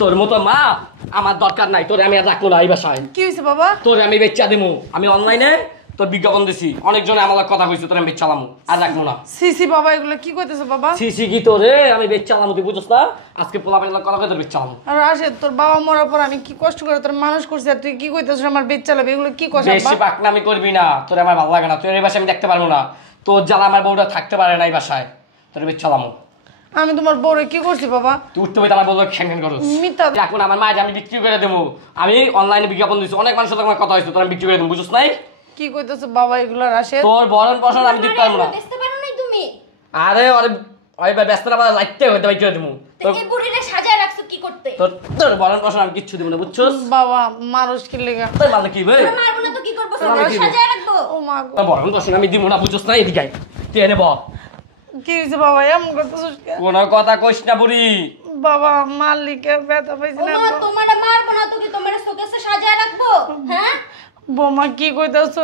তোর মতো মা আমার দরকার নাই, তোরে আমি আর রাখবো না এই বাসায়। কি হয়েছে বাবা? তোরে আমি বেচা দেবো, আমি অনলাইনে তোর বিজ্ঞাপন দিছি, অনেকজনে আমার কথা কইছে, তোরে আমি বেচালাম আর রাখবো না। সিসি বাবা এগুলো কি কইতেছ বাবা? সিসি কি তোরে আমি বেচালাম, তুই বুঝছ না? আজকে পোলা পেলা কথা কই তোর বেচালাম। আর আসে তোর বাবা মরার পর আমি কি কষ্ট করে তোর মানুষ করছি, আর তুই কি কইতেছ আমার বেচ চালাবে? এগুলো কি কথা? বেশি পাকনামি করবি না, তোরে আমার ভালো লাগে না, তোর এই বাসায় আমি দেখতে পারবো না। তোর জ্বালা আমার বউটা থাকতে পারে না এই বাসায়, তোরে বেচালাম। আমি তোমার বউরে কি করছি বাবা? তুই উঠতে বইতে আমার বউকে খ্যাং খ্যাং করছিস। মিথ্যা। এখন আমার মায়ের আমি বিক্রি করে দেবো, আমি অনলাইনে বিজ্ঞাপন দিচ্ছি, অনেক মানুষের সাথে আমার কথা হয়েছে, তোর আমি বিক্রি করে দেবো, বুঝছ নাই? কি কইতেছ বাবা এগুলো? আসে তোর বরণ পোষণ আমি দিতে পারবো না। বেচতে পারো নাই তুমি? আরে ওরে ওই ব্যস্ত না লাইতে হইতে বাইরে দেবো। তো এই বুড়িরে সাজায় রাখছো কি করতে? তোর তোর বরণ পোষণ আমি কিচ্ছু দেবো না, বুঝছস? বাবা মানুষ কি লেগা? তোর ভালো কি ভাই? মারবো না তো কি করবো? তোর আমি কি সাজায় রাখবো। ও মা গো, তোর বরণ পোষণ আমি দিব না, বুঝছস না? এদিকে আয়, তুই এনে বল। কি হয়েছে বাবা এমন করতেছিস কেন? কোনো কথা কইস না বুড়ি। বাবা মালিকে ব্যথা পাইছি ও না। মা তোমারে মারবো না তো কি তোমারে শোকেসে সাজায় রাখবো? হ্যাঁ? বৌমা কি কইতেছ?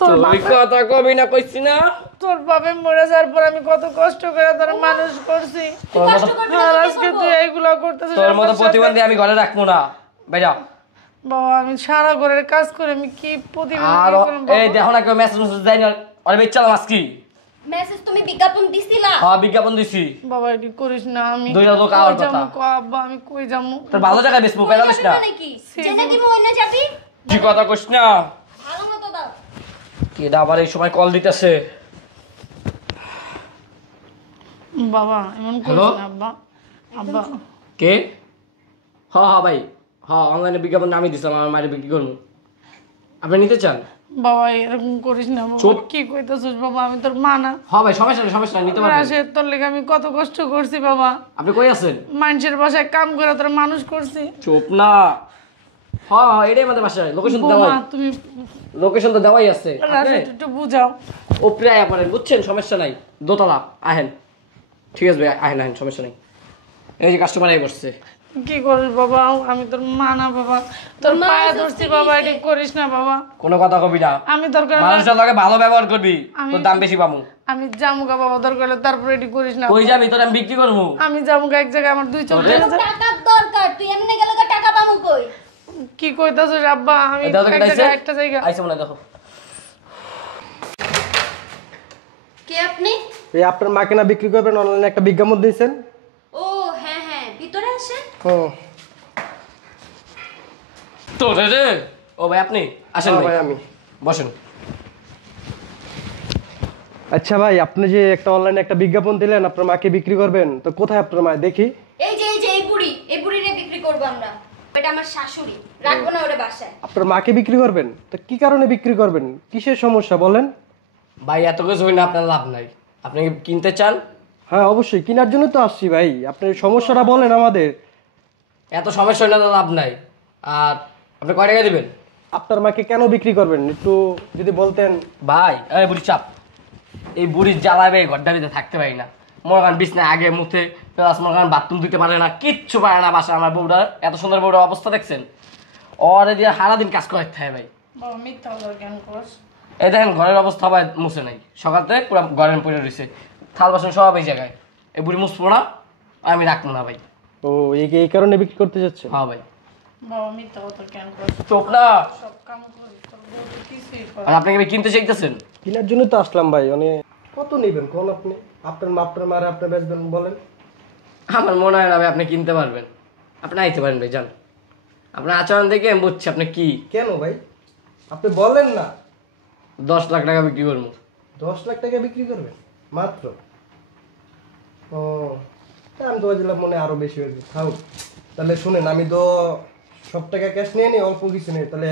তোর তুই কথা কবি না কইছি না? তোর বাবা মরে যাওয়ার পর আমি কত কষ্ট করে তোর মানুষ করছি, তোর মতো কষ্ট করবি না আর তো কি আজকে করবো? তুই এইগুলা করতেছিস তোর মতো আমার সাথে? প্রতিবন্ধী আমি ঘরে রাখবো না, বেজা। বাবা আমি সারা ঘরের কাজ করে আমি কি প্রতিদিন আর কি করব এই বাবা? দেখো না কেউ মেসেজ মেসেজ দেয় না, ওরে বেচালাম আজকে। মেসেজ তুমি বিজ্ঞাপন দিছিলা? হ্যাঁ বিজ্ঞাপন দিছি। বাবা এটি করিস না, আমি দুইটা লোক কই আওয়ার যামু কথা। কো আব্বা, আমি কই যামু? তোর ভালো জায়গায় বেসবো, কই পেলামিস যাবি না। মানে কি? জেনে দিমু ওইনা যাবি? তুই কথা কইস না। ভালো মতো দাও। কেডা আবার এই সময় কল দিতেছে? বাবা এমন হ্যালো? করিস না আব্বা। আব্বা কে? হ্যাঁ হ্যাঁ ভাই, হ্যাঁ অনলাইনে বিজ্ঞাপন আমি দিছিলাম, আমার মায়ের বিক্রি করবো, আপনি নিতে চান? বাবা এরকম করিস না বাবা। চুপ। কি কইতাছিস বাবা? আমি তোর মা না? হ্যাঁ ভাই সমস্যা নেই, সমস্যা নেই, নিতে পারবেন। আসে তোর লেগে আমি কত কষ্ট করছি বাবা, আপনি কই আছেন? মানুষের বাসায় কাম করে তোর মানুষ করছি। চুপ না। হ্যাঁ হ্যাঁ এটাই আমাদের বাসায়, লোকেশন তো বৌমা দেওয়াই, তুমি লোকেশন তো দেওয়াই আছে। রাশেদ একটু বুঝাও। উপরে আয়া পড়েন, বুঝছেন? সমস্যা নাই, দোতলা আহেন। ঠিক আছে ভাই, আহেন আহেন, সমস্যা নেই। এই যে কাস্টমার আই বসছে। কি করিস বাবা? আমি তোর মা না বাবা, তোর মা পায়ে অসুস্থ ধরছি কি বাবা, হইছে? এটা করিস না বাবা। কোনো কথা কবি না, আমি দরকার হলে- মানুষের লগে ভালো ব্যবহার করবি, তোর দাম বেশি পাবো। আমি জামুগা বাবা, দরকার হলে তারপরে এটি করিস না। কই যাবি? তোর আমি বিক্রি করবো। আমি জামুগা এক জায়গায় আমার দুই চোখ তোরে? লেগে যায়। টাকার দরকার, তুই এমনি গেলে তো টাকা পামু কই? কি কইতাছিস আব্বা? আমি দাও তো এক কেটে আইছে? জায়গায় একটা জায়গা। আইছে মনে হয়, দেখো। কে আপনি? এই আপনার মাকে না বিক্রি করবেন অনলাইনে একটা বিজ্ঞাপন দিয়েছেন? ও হ্যাঁ হ্যাঁ, ভিতরে আসেন। ও তোরে রে? ও ভাই আপনি আসেন হ্যাঁ ভাই, ভাই আমি। বসেন। আচ্ছা ভাই, আপনি যে একটা অনলাইনে একটা বিজ্ঞাপন দিলেন আপনার মাকে বিক্রি করবেন, তো কোথায় আপনার মা দেখি? এই যে এই বুড়িরে বিক্রি করবো আমরা। এটা আমার শাশুড়ি, রাখবো না ওরে বাসায়। আপনার মাকে বিক্রি করবেন? তো কি কারণে বিক্রি করবেন? কিসের সমস্যা বলেন? ভাই এত কিছু হই না, আপনার লাভ নাই। আপনি কি কিনতে চান? হ্যাঁ অবশ্যই, কেনার জন্য তো আসছি ভাই, আপনার সমস্যাটা বলেন আমাদের। এত সমস্যা হইলে তো লাভ নাই। আর আপনি কয় টাকা দিবেন? আপনার মাকে কেন বিক্রি করবেন একটু যদি বলতেন। ভাই এই বুড়ি চাপ, এই বুড়ির জ্বালায় ভাই ঘরটার ভিতরে থাকতে পারি না। মনে করেন বিছনা আগে মুখে প্লাস মনে করেন বাথরুম দিতে পারে না, কিচ্ছু পারে না বাসা। আমার বউটার এত সুন্দর বউটার অবস্থা দেখছেন? ওরে দিয়ে সারাদিন কাজ করতে হয় ভাই। বাবা মিথ্যা কথা কেন করস? এই দেখেন ঘরের অবস্থা ভাই মুছে নাই, সকাল থেকে পুরো গরম পড়ে রয়েছে, থাল বাসন সব এই জায়গায়। এই বুড়ি মুছবো না, আমি রাখবো না ভাই। ও এই কারণে বিক্রি করতে যাচ্ছেন? হ্যাঁ ভাই। বাবা মিথ্যা কথা কেন করস? চোখ না। সব কাম করিস, তোর বউ তো কিছুই করে আর আপনি কি কিনতে চাইতেছেন? কেনার জন্য তো আসলাম ভাই, মানে কত নেবেন কোন? আপনি আপনার মারে আপনি বেচবেন বলেন? আমার মনে হয় না ভাই আপনি কিনতে পারবেন। আপনি আইতে পারেন ভাই, যান। আপনার আচরণ দেখে আমি বুঝছি আপনি কি। কেন ভাই আপনি বলেন না? 10 লাখ টাকা বিক্রি করবো। 10 লাখ টাকা বিক্রি করবেন মাত্র? ও তা আমি তো ভাবছিলাম মনে হয় আরো বেশি হয়েছে। থাক তাহলে শুনেন, আমি তো সব টাকা ক্যাশ নিয়ে নিই, অল্প কিছু নেই। তাহলে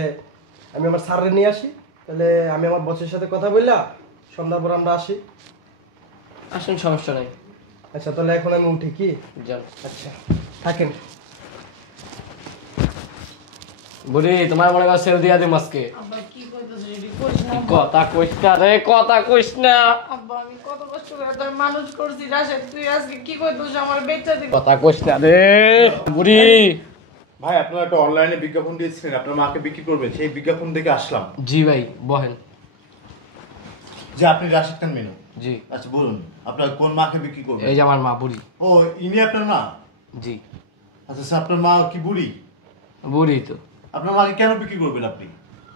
আমি আমার স্যারে নিয়ে আসি, তাহলে আমি আমার বসের সাথে কথা বললা সন্ধ্যার পর আমরা আসি। আসেন, সমস্যা নাই। আচ্ছা তাহলে এখন আমি উঠি কি? যান। আচ্ছা থাকেন। বুড়ি তোমার মনে কর সেল দিয়া দিম আজকে। আব্বা কি কইতাছিস? এটি করিস না। কথা কইস না রে, কথা কইস না। আব্বা আমি কত কষ্ট করে তোর মানুষ করছি, রাশেদ তুই আজকে কি কইতাছিস? আমার বেচা দিবি? কথা কইস না রে বুড়ি। ভাই আপনারা একটা অনলাইনে বিজ্ঞাপন দিয়েছিলেন আপনার মাকে বিক্রি করবেন, সেই বিজ্ঞাপন দেখে আসলাম। জি ভাই বহেন। যে আপনি রাশিদ খান মেনু। জি। আচ্ছা বলুন আপনার কোন মাকে বিক্রি করবেন? এই যে আমার মা বুড়ি। ও ইনি আপনার মা? জি। আচ্ছা স্যার, আপনার মা কি বুড়ি? বুড়ি তো। আপনার মাকে কেন বিক্রি করবেন আপনি?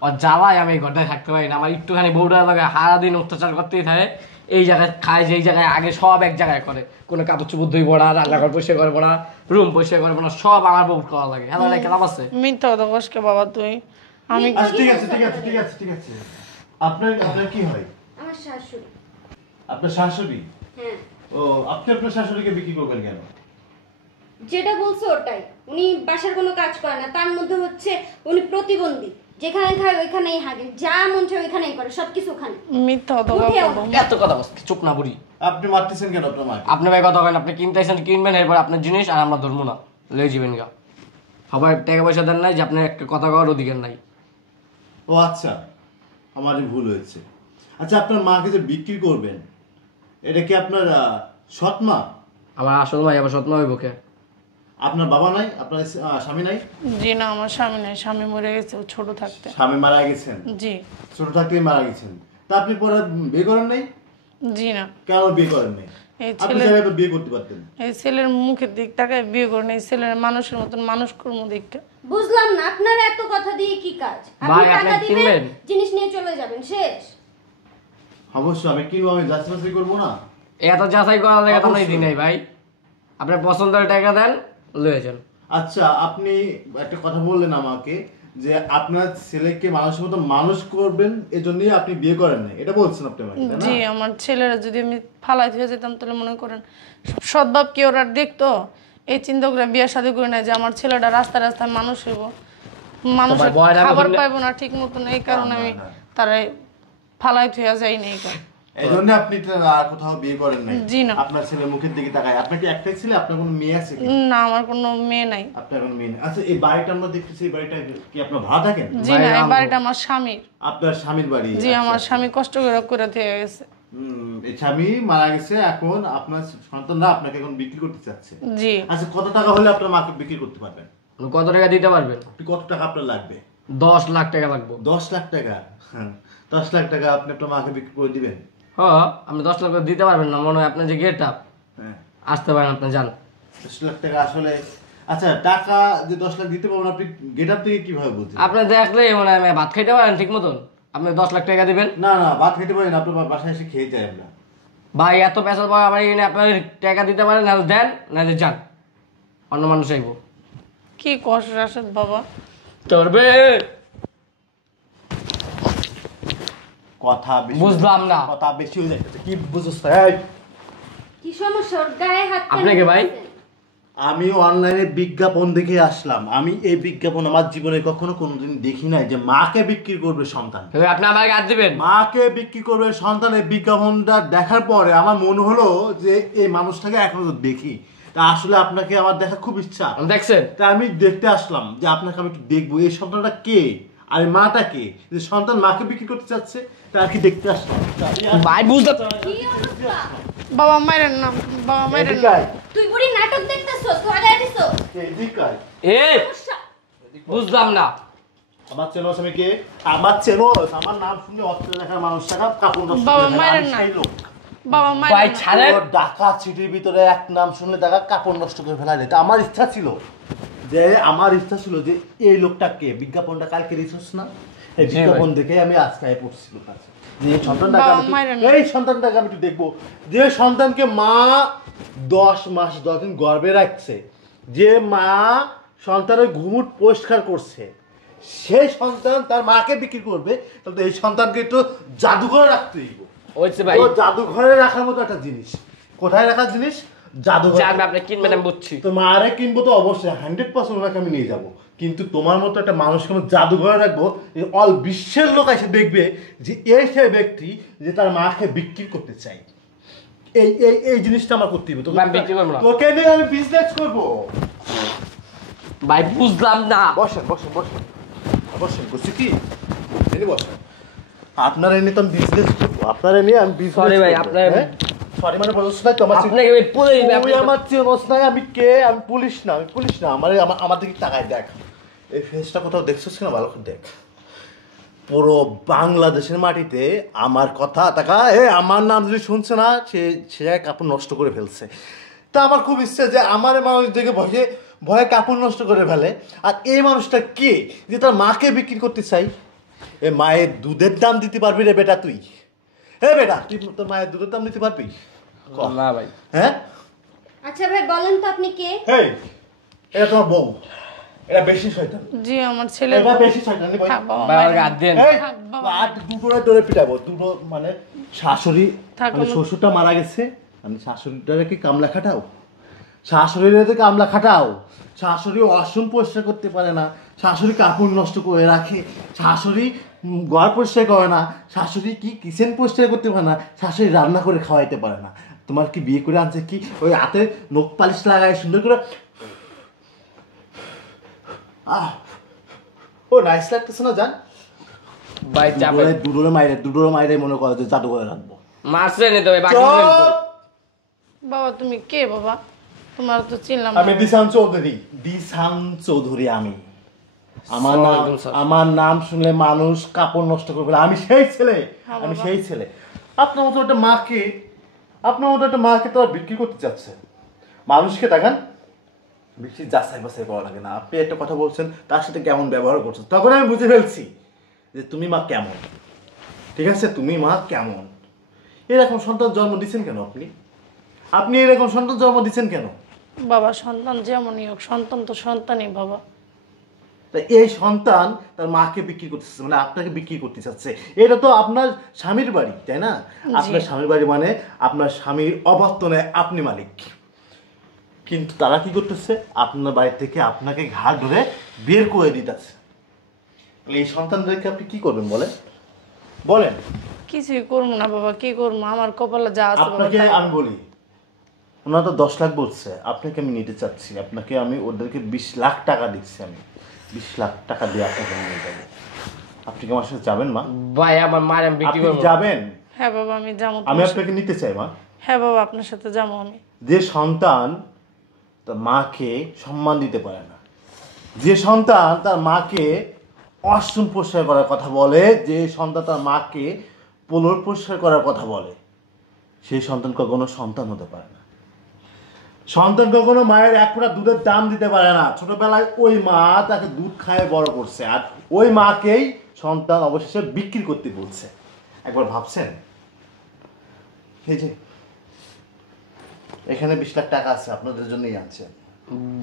আর জ্বালায় আমি এই ঘরটায় থাকতে পারি না। আমার একটুখানি বউটা লাগে সারাদিন অত্যাচার করতেই থাকে। এই জায়গায় খায়, যেই জায়গায় আগে সব এক জায়গায় করে, কোনো কাপড় চুপড় ধুই পড়া, রান্নাঘর পরিষ্কার করবো না, রুম পরিষ্কার করবো না, সব আমার বউ করা লাগে। হ্যাঁ লাগে লাভ আছে? মিথ্যা কথা কসকে বাবা তুই। আমি আচ্ছা ঠিক আছে ঠিক আছে ঠিক আছে ঠিক আছে। আপনার আপনার কি হয়? আমার শাশুড়ি। আপনার শাশুড়ি? হ্যাঁ, ও, আপনি আপনার শাশুড়িকে বিক্রি করবেন কেন? যেটা বলছো ওটাই। উনি বাসার কোনো কাজ করে না, তার মধ্যে হচ্ছে উনি প্রতিবন্ধী। যেখানে খায় ওইখানেই হাগে, যা মন চায় ওইখানেই করে, সবকিছু ওখানে। মিথ্যা কথা উঠেও। বাবা। এত কথা বলছি, চুপ না বুড়ি। আপনি মারতেছেন কেন আপনার মাকে? আপনি ভাই কথা বলেন, আপনি কিনতে আসেন কিনবেন, এরপর আপনার জিনিস, আর আমরা ধরবো না, লয়ে যাবেন গা। সবাই টাকা পয়সা দেন নাই যে আপনার একটা কথা কওয়ার অধিকার নাই। ও আচ্ছা, আমারই ভুল হয়েছে। আচ্ছা, আপনার মাকে যে বিক্রি করবেন, এটা কি আপনার সৎ মা? আমার আসল ভাই আবার সৎমা হইব কে? আপনার বাবা নাই? আপনার স্বামী নাই? জি না, আমার স্বামী নেই, স্বামী মরে গেছে ও ছোট থাকতে। স্বামী মারা গেছেন? জি। ছোট থাকতেই মারা গেছেন। তা আপনি পরে বিয়ে করেন নাই? জি না, কেন বিয়ে করেন নাই? এই আপনি ছেলে চাইলে তো বিয়ে করতে পারতেন। এই ছেলের মুখের দিক তাকায় বিয়ে করে নেই, ছেলের মানুষের মতন মানুষ করবো দেখতে। বুঝলাম না, আপনার এত কথা দিয়ে কি কাজ? আপনি ভাই, টাকা আপনি দিবেন, কিনবেন? জিনিস নিয়ে চলে যাবেন, শেষ। অবশ্যই আমি কিনবো, আমি যাচাই করবো না? এত যাচাই করার লেগে তো অবশ্যই। দিই নাই ভাই। আপনার পছন্দের টাকা দেন, লয়ে যান। আচ্ছা, আপনি একটা কথা বললেন আমাকে যে আপনার ছেলেকে মানুষের মতো মানুষ করবেন, এজন্যই আপনি বিয়ে করেন না, এটা বলছেন আপনি আমাকে, তাই না? জি, আমার ছেলেরা যদি আমি ফালাই হয়ে যেতাম তাহলে মনে করেন সৎবাপ কি ওরা দেখতো, এই চিন্তা করে বিয়ে শাদী করে নেয় যে আমার ছেলেটা রাস্তায় রাস্তায় মানুষ হইব, মানুষের তোমার বয়রা খাবার বললে- পাইবো না ঠিক মতন, এই কারণে আমি তারাই ফালাই থুয়া যাই না এই কারণে। এজন্য আপনি তো আর কোথাও বিয়ে করেন নাই? জি না। আপনার ছেলে মুখের দিকে তাকায়। আপনার কি একটাই ছেলে? আপনার কোনো মেয়ে আছে কি? না, আমার কোনো মেয়ে নাই। আপনার কোনো মেয়ে নেই। আচ্ছা, এই বাড়িটা আমরা দেখতেছি, এই বাড়িটা কি আপনার ভাড়া থাকেন? জি না, এই আমার- বাড়িটা আমার স্বামীর। আপনার স্বামীর বাড়ি? জি, আচ্ছা, আমার আচ্ছা। স্বামী কষ্ট করে থেকে গেছে। এই স্বামী মারা গেছে, এখন আপনার সন্তানরা আপনাকে এখন বিক্রি করতে চাচ্ছে। জি, আচ্ছা, কত টাকা হলে আপনার মাকে বিক্রি করতে পারবেন? আপনি কত টাকা দিতে পারবেন? আপনি কত টাকা আপনার লাগবে? 10 লাখ টাকা লাগবে। 10 লাখ টাকা? হ্যাঁ, 10 লাখ টাকা আপনি আপনার মাকে বিক্রি করে দিবেন? হ্যাঁ, আপনি 10 লাখ টাকা দিতে পারবেন না, মনে হয় আপনার যে গেট আপ, হ্যাঁ, আসতে পারেন আপনি, যান। 10 লাখ টাকা আসলে। আচ্ছা, টাকা যে 10 লাখ দিতে পারবেন, আপনি গেট আপ থেকে কিভাবে বুঝছেন? আপনি দেখলে মনে হয় আমি ভাত খাইতে পারেন ঠিক মতন, আপনি 10 লাখ টাকা দিবেন? না না, ভাত খেতে পারেন, আপনার বাসায় এসে খেয়ে যাই আমরা। ভাই এত পেশাল পাওয়া আমার এখানে আপনার টাকা দিতে পারেন, না দেন, না যান, অন্য মানুষ আইব। কি কষ্ট রাশেদ বাবা। করবে কথা বেশি, বুঝলাম না। কথা বেশি হয়ে যাচ্ছে। কি বুঝছ? এই, কি সমস্যা? ওর গায়ে হাত কেন আপনাকে ভাই? দিতেছেন? আমি অনলাইনে বিজ্ঞাপন দেখে আসলাম। আমি এই বিজ্ঞাপন আমার জীবনে কখনো কোনোদিন দেখি নাই যে মাকে বিক্রি করবে সন্তান। তাহলে আপনি আমাকে হাত দিবেন? মাকে বিক্রি করবে সন্তান, এই বিজ্ঞাপনটা দেখার পরে আমার মনে হলো যে এই মানুষটাকে এখনো তো দেখি, তা আসলে আপনাকে আমার দেখা খুব ইচ্ছা। আপনি দেখছেন? তা আমি দেখতে আসলাম যে আপনাকে আমি একটু দেখবো, এই সন্তানটা কে আর এই মাটা কে, যে সন্তান মাকে বিক্রি করতে চাচ্ছে, তা আর কি দেখতে আসলাম। ভাই বুঝতে কি অবস্থা? বাবা মাইরেন না, বাবা মাইরেন এদিকে না। আয়, তুই বুড়ি নাটক দেখতেছস? লাগাই দিছস? এদিকে আয়। এ বুঝলাম না। আমার চেনোস আমি কে? আমার চেনোস? আমার নাম শুনলে অস্ত্র দেখার মানুষটাকে কাপড় নষ্ট বাবা, করে ফেলে। মারেন আমি না। সেই লোক। বাবা ভাই মাইরেন না। ছাড়েন। ওর ঢাকা সিটির ভিতরে এক নাম শুনলে দেখা কাপড় নষ্ট করে ফেলা যায়। তা আমার ইচ্ছা ছিল যে এই লোকটাকে বিজ্ঞাপনটা কালকে রিসোর্স না, এই জি বিজ্ঞাপন দেখে আমি আজকে পড়ছিল কাছে যে এই সন্তানটাকে বাবা, আমি একটু- মাইরেন না। এই সন্তানটাকে আমি একটু দেখবো, যে সন্তানকে মা 10 মাস 10 দিন গর্ভে রাখছে, যে মা সন্তানের ঘুমুট পরিষ্কার করছে, সেই সন্তান তার মাকে বিক্রি করবে, তাহলে তো এই সন্তানকে একটু জাদুঘরে রাখতে হইব। ওইছে ভাই, ও জাদুঘরে রাখার মতো একটা জিনিস। কোথায় রাখার জিনিস? জাদুঘর। যান আপনি কিনবেন, আমি বুঝছি। তো মারে কিনবো তো অবশ্যই 100% ওনাকে আমি নিয়ে যাবো, কিন্তু তোমার মতো একটা মানুষকে আমি জাদুঘরে রাখবো, এই অল বিশ্বের লোক এসে দেখবে যে এই সেই ব্যক্তি যে তার মাকে বিক্রি করতে চাই। এই এই এই জিনিসটা আমার করতে হবে। আমি বিক্রি করবো না। তোকে নিয়ে আমি বিজনেস করবো। ভাই বুঝলাম না। বসেন বসেন বসেন বসেন, বসছি কি এনে বসেন। আপনারা এনে তো আমি বিজনেস করবো, আপনারা নিয়ে আমি বিজনেস। Sorry ভাই, আপনার- সরি মানে বলছ না তো আমার আপনাকে আমি পুরো তুই আমার চেনস নাই, আমি কে? আমি পুলিশ না, আমি পুলিশ না। আমার দিকে তাকায় দেখ, এই ফেসটা কোথাও দেখছিস কিনা ভালো করে দেখ। পুরো বাংলাদেশের মাটিতে আমার কথা তাকা, আমার নাম যদি শুনছে না, সে কাপড় নষ্ট করে ফেলছে। তা আমার খুব ইচ্ছে যে আমার মানুষ দেখে বসে ভয়ে কাপড় নষ্ট করে ফেলে। আর এই মানুষটা কে যে তার মাকে বিক্রি করতে চাই? এ মায়ের দুধের দাম দিতে পারবি রে বেটা তুই? বেটা তুই তোর মায়ের দুধের দাম দিতে পারবি? না ভাই। হ্যাঁ আচ্ছা ভাই বলেন তো আপনি কে? এটা তোমার বউ, এটা বেশি শয়তান। জি আমার ছেলে এটা বেশি শয়তানি ভাই। থাক বাবা, ভাই আমাকে হাত দেন। থাক বাবা। আর দুটোরে তোরে পিটাবো। দুটো মানে শাশুড়ি, থাক মানে আমার- শ্বশুরটা মারা গেছে, মানে শাশুড়িটারে কি কামলা খাটাও? শাশুড়িরে কামলা খাটাও? শাশুড়ি ওয়াশরুম পরিষ্কার করতে পারে না, শাশুড়ি কাপড় নষ্ট করে রাখে, শাশুড়ি ঘর পরিষ্কার করে না, শাশুড়ি কি কিচেন পরিষ্কার করতে পারে না, শাশুড়ি রান্না করে খাওয়াইতে পারে না। তোমার কি বিয়ে করে আনছে কি ওই হাতে নখ পালিশ লাগায় সুন্দর করে ও নাইস লাগতেছে না? জান ভাই চাপে দুটোরে মাইরে মনে করো যে জাদু করে রাখবো। মারছে নি তো ভাই, বাকি দিলেন তো। বাবা তুমি কে বাবা? তোমার তো চিনলাম আমি দিশান চৌধুরী, দিশান চৌধুরী আমি। আসসালামু আলাইকুম, আমার নাম শুনলে মানুষ কাপড় নষ্ট করবে না। আমি সেই ছেলে, হ্যাঁ, আমি বাবা। সেই ছেলে। আপনার মতো একটা মাকে তো আর বিক্রি করতে চাচ্ছে। মানুষকে দেখেন বেশি যাচাই বাছাই করা লাগে না। আপনি একটা কথা বলছেন, তার সাথে কেমন ব্যবহার করছেন, তখন আমি বুঝে ফেলছি যে তুমি মা কেমন। ঠিক আছে, তুমি মা কেমন। এরকম সন্তান জন্ম দিচ্ছেন কেন আপনি এরকম সন্তান জন্ম দিচ্ছেন কেন? বাবা সন্তান যেমনই হোক, সন্তান তো সন্তানই বাবা। তা এই সন্তান তার মাকে বিক্রি করতেছে, মানে আপনাকে বিক্রি করতে চাচ্ছে। এটা তো আপনার স্বামীর বাড়ি, তাই না? আপনার স্বামীর বাড়ি মানে আপনার স্বামীর অবর্তনে আপনি মালিক। কিন্তু তারা কি করতেছে? আপনার বাড়ি থেকে আপনাকে ঘাট ধরে বের করে দিতেছে। এই সন্তানদেরকে আপনি কি করবেন বলেন? কিছুই করবো না বাবা, কি করবো? আমার কপালে যা আছে বাবা আপনাকে তাই। আমি বলি, ওনারা তো 10 লাখ বলছে, আপনাকে আমি নিতে চাচ্ছি। আপনাকে আমি ওদেরকে 20 লাখ টাকা দিচ্ছি। আমি 20 লাখ টাকা দিয়ে আপনাকে নিয়ে যাবো। আপনি কি আমার সাথে যাবেন মা? ভাই আমার মায়ের আমি বিক্রি আপনি করবো। যাবেন? হ্যাঁ বাবা আমি যাবো আমি তোমার সাথে। আপনাকে নিতে চাই মা। হ্যাঁ বাবা আপনার সাথে যাবো আমি। যে সন্তান তার মাকে সম্মান দিতে পারে না, যে সন্তান তার মাকে অশ্রম পরিষ্কার করার কথা বলে, যে সন্তান তার মাকে পোলর পরিষ্কার করার কথা বলে, সেই সন্তান কখনো সন্তান হতে পারে না। সন্তান কখনো মায়ের এক ফোঁটা দুধের দাম দিতে পারে না। ছোটবেলায় ওই মা তাকে দুধ খায় বড় করছে, আর ওই মাকেই সন্তান অবশেষে বিক্রি করতে বলছে। একবার ভাবছেন? এই যে এখানে 20 লাখ টাকা আছে, আপনাদের জন্যই আনছে।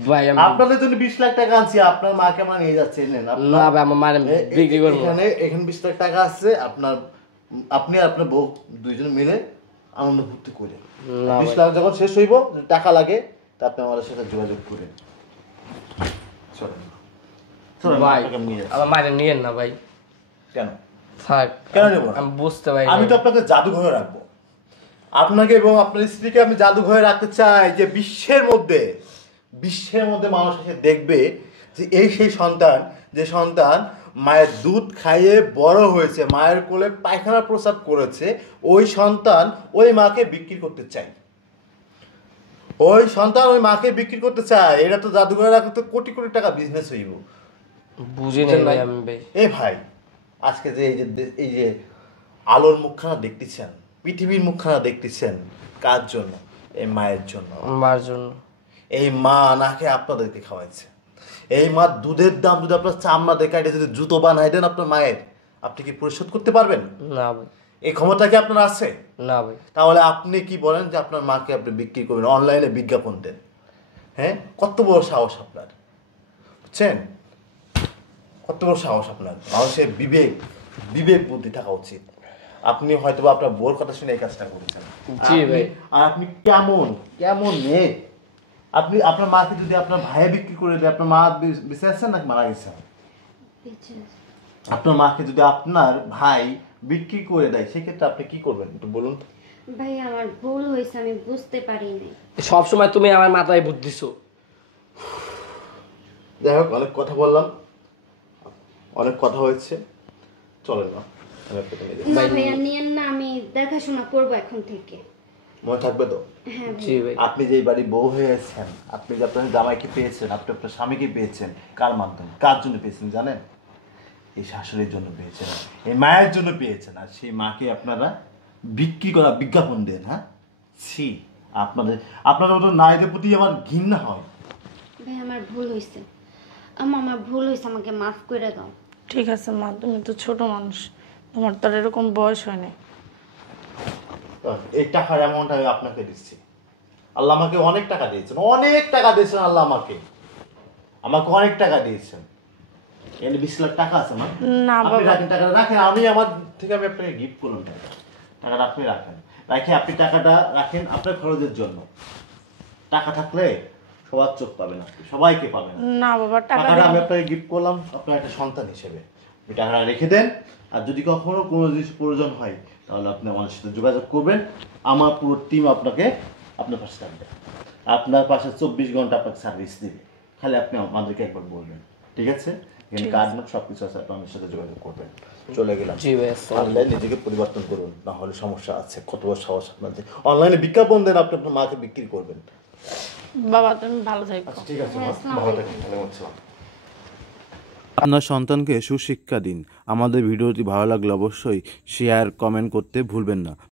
ভাই আমি আপনাদের জন্য 20 লাখ টাকা আনছি, আপনার মাকে আমরা নিয়ে যাচ্ছি। নেন না ভাই আমার মায়ের আমি বিক্রি করবো। এখানে 20 লাখ টাকা আছে, আপনি আর আপনার বউ দুইজন মিলে আনন্দ ফুর্তি করে না 20 ভাই। লাখ যখন শেষ হইব, যদি টাকা লাগে তা আপনি আমাদের সাথে যোগাযোগ করেন। চলেন ভাই আপনাকে আমি নিয়ে যাচ্ছি। আমার মায়ের নিয়েন না ভাই, কেন থাক। কেন নেব না? আমি বুঝতে পারি আমি তো আপনাকে জাদুঘরে রাখবো। আপনাকে এবং আপনার স্ত্রীকে আমি জাদুঘরে রাখতে চাই, যে বিশ্বের মধ্যে মানুষ এসে দেখবে যে এই সেই সন্তান, যে সন্তান মায়ের দুধ খাইয়ে বড় হয়েছে, মায়ের কোলে পায়খানা প্রস্রাব করেছে, ওই সন্তান ওই মাকে বিক্রি করতে চায়। ওই সন্তান ওই মাকে বিক্রি করতে চায়। এটা তো জাদুঘরে রাখলে তো কোটি কোটি টাকা বিজনেস হইব। বুঝি নাই ভাই আমি ভাই। এ ভাই, আজকে যে এই যে আলোর মুখখানা দেখতেছেন, পৃথিবীর মুখখানা দেখতেছেন, কার জন্য? এই মায়ের জন্য। মার জন্য। এই মা নাকে আপনাদেরকে খাওয়াইছে। এই মা দুধের দাম যদি আপনার চামড়া দেখে যদি জুতো বানাই দেন আপনার মায়ের, আপনি কি পরিশোধ করতে পারবেন? না ভাই। এই ক্ষমতা কি আপনার আছে? না ভাই। তাহলে আপনি কি বলেন যে আপনার মাকে আপনি বিক্রি করবেন, অনলাইনে বিজ্ঞাপন দেন? হ্যাঁ, কত বড় সাহস আপনার, বুঝছেন? কত বড় সাহস আপনার। মানুষের বিবেক বুদ্ধি থাকা উচিত। আপনি হয়তো বা আপনার বোর কথা শুনে এই কাজটা করেছেন। জি ভাই। আর আপনি কেমন মেয়ে। আপনি আপনার মাকে যদি আপনার ভাইয়ে বিক্রি করে দেয়, আপনার মা বেঁচে আছেন নাকি মারা গেছেন? আপনার মাকে যদি আপনার ভাই বিক্রি করে দেয়, সেক্ষেত্রে আপনি কি করবেন একটু বলুন তো? ভাই আমার ভুল হয়েছে, আমি বুঝতে পারিনি। সব সময় তুমি আমার মাথায় বুদ্ধি দিছো। যাই হোক, অনেক কথা বললাম, অনেক কথা হয়েছে, চলেন না। আমি আপনাকে নিয়ে যাই। না ভাইয়া নিয়েন না, আমি দেখাশোনা করবো এখন থেকে। মনে থাকবে তো? হ্যাঁ জি ভাই। আপনি যে এই বাড়ি বউ হয়েছেন, আপনি যে আপনার জামাইকে পেয়েছেন, আপনি আপনার স্বামীকে পেয়েছেন, কার মাধ্যমে, কার জন্য পেয়েছেন জানেন? এই শাশুড়ির জন্য পেয়েছেন, এই মায়ের জন্য পেয়েছেন। আর সেই মাকে আপনারা বিক্রি করা বিজ্ঞাপন দেন। হ্যাঁ, ছি, আপনাদের মতো নারীদের প্রতি আমার ঘৃণা হয়। ভাই আমার আমার ভুল হয়েছে আম্মা, আমার ভুল হয়েছে, আমাকে মাফ করে দাও। ঠিক আছে মা, তুমি তো ছোট মানুষ, তোমার তো আর এরকম বয়স হয় না। এই টাকার অ্যামাউন্ট আমি আপনাকে দিচ্ছি। আল্লাহ আমাকে অনেক টাকা দিয়েছেন, অনেক টাকা দিয়েছেন আল্লাহ আমাকে অনেক টাকা দিয়েছেন। এখানে 20 লাখ টাকা আছে মা। না আপনি বাবা, রাখেন, টাকাটা রাখেন, আমি আমার থেকে আমি আপনাকে গিফট করলাম টাকাটা আপনি রাখেন। আপনি টাকাটা রাখেন আপনার খরচের জন্য। টাকা থাকলে সবার চোখ পাবেন, আপনি সবাইকে পাবেন। না বাবা, টাকা টাকাটা আমি আপনাকে গিফট করলাম আপনার একটা সন্তান হিসেবে। আপনি টাকাটা রেখে দেন, আর যদি কখনো কোনো জিনিস প্রয়োজন হয় তাহলে আপনি আমার সাথে যোগাযোগ করবেন। আমার পুরো টিম আপনাকে আপনার পাশে থাকবে, আপনার পাশে 24 ঘন্টা আপনাকে সার্ভিস দেবে। খালি আপনি আমাদেরকে একবার বলবেন, ঠিক আছে? এখানে কার্ড নোট সব কিছু আছে, আপনি আমার সাথে যোগাযোগ করবেন। চলে গেলাম। জি ভাই, অনলাইন নিজেকে পরিবর্তন করুন, না হলে সমস্যা আছে। কত বড় সাহস আপনাদের! অনলাইনে বিজ্ঞাপন দেন, আপনি আপনার মাকে বিক্রি করবেন। বাবা তুমি ভালো থাকো। আচ্ছা ঠিক আছে, ভালো থাকেন, ওয়ালাইকুম আসসালাম। আপনার সন্তানকে সুশিক্ষা দিন। আমাদের ভিডিওটি ভালো লাগলে অবশ্যই শেয়ার কমেন্ট করতে ভুলবেন না।